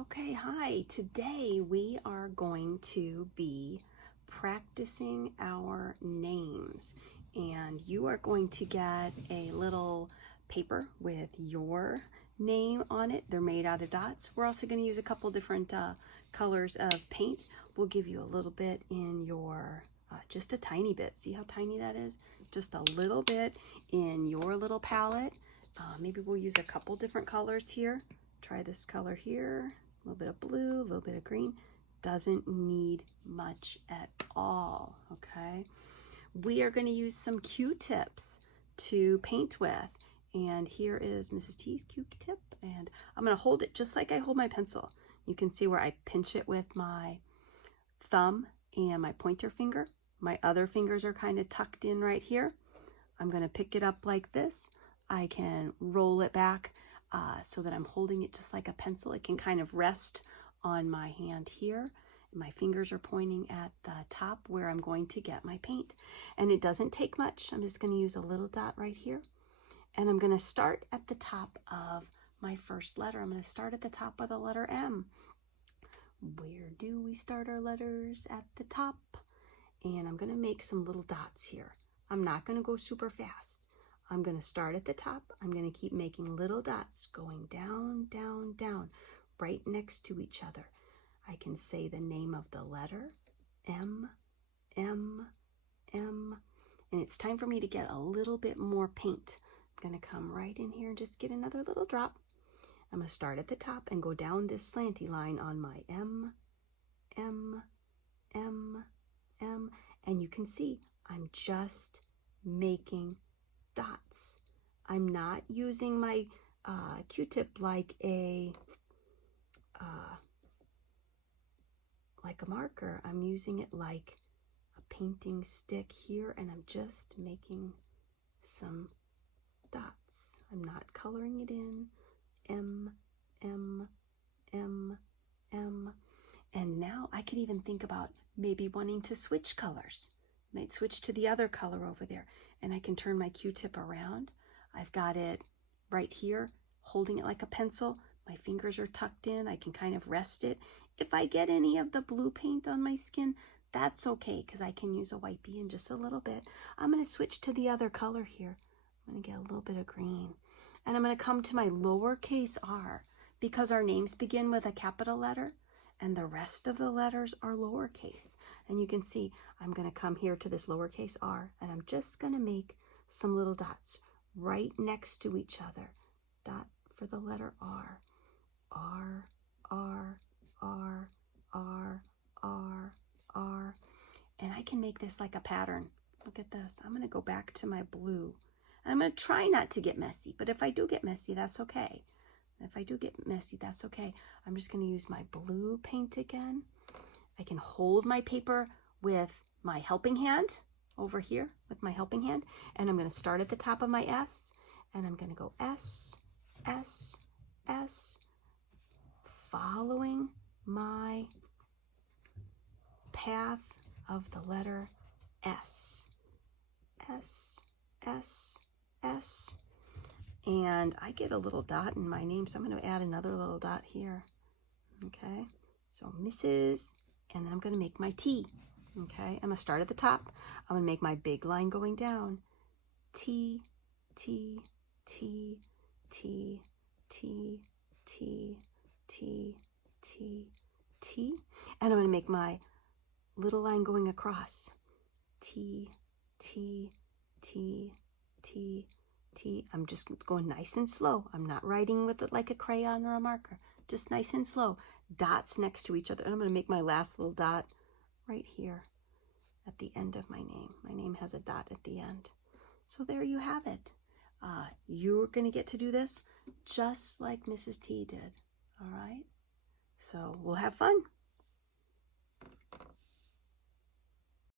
Okay, hi. Today we are going to be practicing our names, and you are going to get a little paper with your name on it. They're made out of dots. We're also going to use a couple different colors of paint. We'll give you a little bit in your, just a tiny bit. See how tiny that is? Just a little bit in your little palette. Maybe we'll use a couple different colors here. Try this color here. A little bit of blue, a little bit of green. Doesn't need much at all, okay? We are going to use some Q-tips to paint with. And here is Mrs. T's Q-tip. And I'm going to hold it just like I hold my pencil. You can see where I pinch it with my thumb and my pointer finger. My other fingers are kind of tucked in right here. I'm going to pick it up like this. I can roll it back so that I'm holding it just like a pencil. It can kind of rest on my hand here. My fingers are pointing at the top where I'm going to get my paint. And it doesn't take much. I'm just going to use a little dot right here. And I'm going to start at the top of my first letter. I'm going to start at the top of the letter M. Where do we start our letters? At the top. And I'm going to make some little dots here. I'm not going to go super fast. I'm going to start at the top. I'm going to keep making little dots going down, down, down, right next to each other. I can say the name of the letter, M, M, M, and it's time for me to get a little bit more paint. I'm going to come right in here and just get another little drop. I'm going to start at the top and go down this slanty line on my M, M, M, M, and you can see I'm just making dots. I'm not using my Q-tip like a marker. I'm using it like a painting stick here, and I'm just making some dots. I'm not coloring it in. M, M, M, M. And now I could even think about maybe wanting to switch colors. Might switch to the other color over there, and I can turn my Q-tip around. I've got it right here, holding it like a pencil. My fingers are tucked in. I can kind of rest it. If I get any of the blue paint on my skin, that's okay, because I can use a wipey in just a little bit. I'm going to switch to the other color here. I'm going to get a little bit of green. And I'm going to come to my lowercase r, because our names begin with a capital letter, and the rest of the letters are lowercase. And you can see I'm going to come here to this lowercase r, and I'm just going to make some little dots right next to each other. Dot for the letter R. R, R, R, R, R, R. And I can make this like a pattern. Look at this. I'm going to go back to my blue. And I'm going to try not to get messy, but if I do get messy, that's okay. If I do get messy, that's okay. I'm just going to use my blue paint again. I can hold my paper with my helping hand over here with my helping hand. And I'm going to start at the top of my S. And I'm going to go S, S, S, following my path of the letter S. S, S, S. And I get a little dot in my name, so I'm going to add another little dot here. Okay, so Mrs., and then I'm going to make my T. Okay, I'm going to start at the top. I'm going to make my big line going down. T, T, T, T, T, T, T, T, T. And I'm going to make my little line going across. T, T, T, T, T. I'm just going nice and slow. I'm not writing with it like a crayon or a marker. Just nice and slow. Dots next to each other. And I'm going to make my last little dot right here at the end of my name. My name has a dot at the end. So there you have it. You're going to get to do this just like Mrs. T did. All right? So we'll have fun.